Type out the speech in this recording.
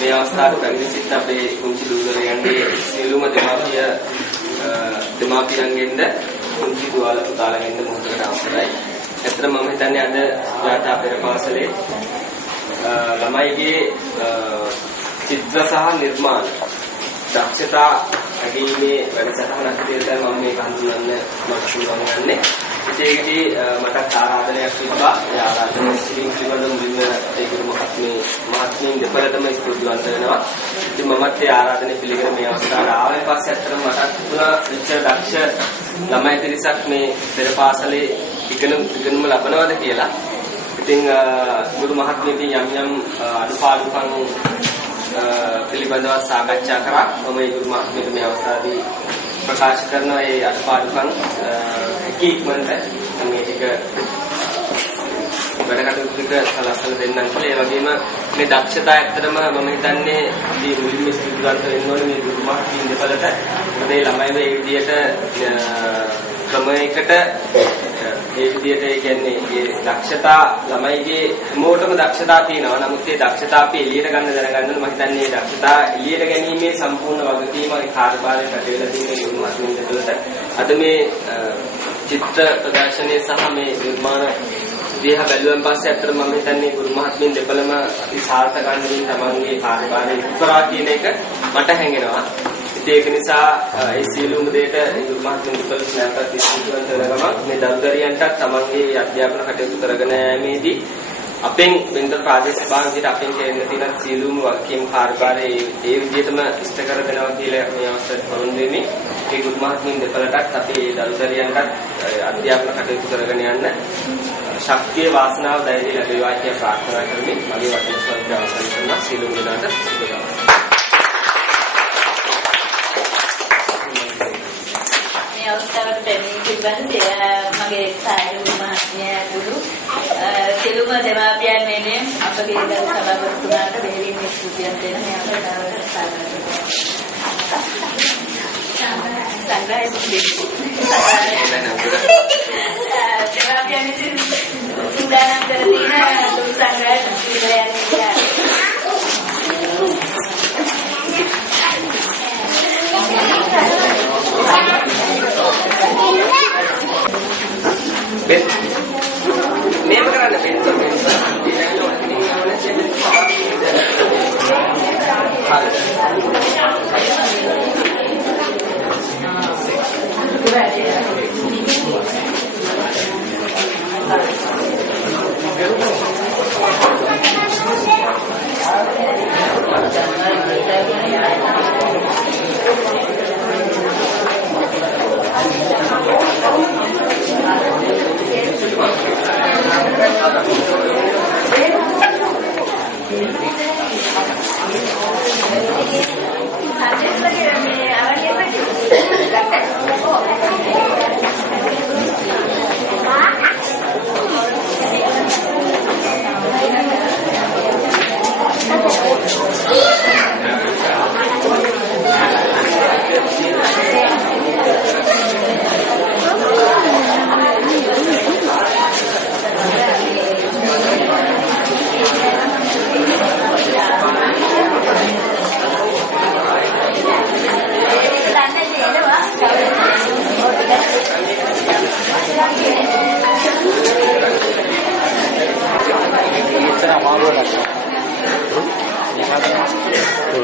මේ අවස්ථාවට පැමිණ සිට අපේ කුංචි දූදරයන්ගේ සියලුම දෙමාපියන්ගෙන්ද කුංචි දුවල පුතාලගෙන්ද මොහොතකට අවසරයි. ඇත්තටම මම හිතන්නේ අද සුජාතා පෙර පාසලේ ළමයිගේ චිත්‍ර සහ නිර්මාණ දක්ෂතා ඇගීමේ වැඩසටහනක් විදිහට මම මේක හඳුන්වන්න මම යන්නේ. ඒකදී මට ආරාධනයක් තිබ්බා. ඒ ආරාධනාව පිළිබඳව මුලින්ම ඒ ගුරු මහත්මීන් දෙපළටම ස්තුතිවන්ත වෙනවා. ඉතින් මමත් ඒ ආරාධනය පිළිගෙන මේ අවස්ථාවට ආවෙ පස්සේ ඇත්තටම මට තිබුණා විචාර දක්ෂ ළමයි පිරිසක් මේ පෙර පාසලේ ඉගෙනුම ලබනවාද කියලා. ඉතින් ගුරු මහත්මීන් යම් අඩුපාඩුකම් පිළිබඳව සාකච්ඡා කරා. මම ඒ ගුරු මහත්මීන්ට මේ අවස්ථාවේදී ප්‍රකාශ කරන ඒ අඩුපාඩුකම් ඉක්මනට මේ ටික වැඩ කටයුතු ටික සලස්සලා දෙන්නම් කියලා. ඒ වගේම මේ දක්ෂතා ඇත්තටම මම හිතන්නේ මේ මුලින්ම ස්තුතිවන්ත වෙන්න ඕනේ මේ ගුරු මහත්මීන් දෙපළට. මොකද මේ ළමයිව මේ විදියට ක්‍රමයකට ඒ විදියට ඒ කියන්නේ මේ දක්ෂතා ළමයිගේ හැමෝටම දක්ෂතා තියෙනවා. නමුත් මේ දක්ෂතා අපි එළියට ගන්න දැනගන්න ඕනේ. මම හිතන්නේ මේ දක්ෂතා එළියට ගැනීමේ සම්පූර්ණ වගකීම ඒ කාර්යභාරයට රැඳෙලා තියෙන ගුරු මහත්මීන් දෙපළට අද මේ චිත්‍ර ප්‍රදර්ශනය සහ මේ නිර්මාණ විදිහ බැලුවන් පස්සේ අතර මම හිතන්නේ ගුරු මහත්මීන් දෙපළම අපි සාර්ථකවන්නේ තමන්ගේ කාර්යභාරය ඉක්මරා කියන එක මට හැඟෙනවා. ඉතින් ඒක නිසා ඒ සියලුම දෙයට ගුරු මහත්මීන් දෙපළ නැවතත් ස්තුතිවන්ත වෙනවා. මේ දරුදරියන්ට තමන්ගේ අධ්‍යාපන කටයුතු කරගෙන යෑමේදී අපෙන් වෙනද ප්‍රාදේශීය භාගයට අපෙන් දෙන්න තියෙන සියලුම වගකීම් කාර්යභාරය ඒ විදිහටම ඉෂ්ට කර දෙනවා කියලා මේ අවස්ථාවට පොරොන්දු වෙමි. ඒ ගුරු මහත්මීන් දෙපළටත් අපේ දරුදරියන්ටත් අධ්‍යාපන කටයුතු කරගෙන යන්න ශක්තිය වාසනාව ධෛර්යය ලැබේවා කියලා ප්‍රාර්ථනා කරමින් මගේ වචන ස්වල්ප අවසන් කරනවා. සියලුම දෙනාට සුබ දවසක්. මේ අවස්ථාවට පැමිණි පිළිබඳ මගේ සායු මහත්මයාට සියලුම දෙමාපියන් වෙනුවෙන් අපගේ දරු සභාපතිතුමාට බෙහෙවින් ස්තුතියක් දෙන මේ අවස්ථාවට සූදානම් කර තියෙන දුරු සංග්‍රහය පිළිවෙලයන් මේක කරන්න බැහැ. Halo.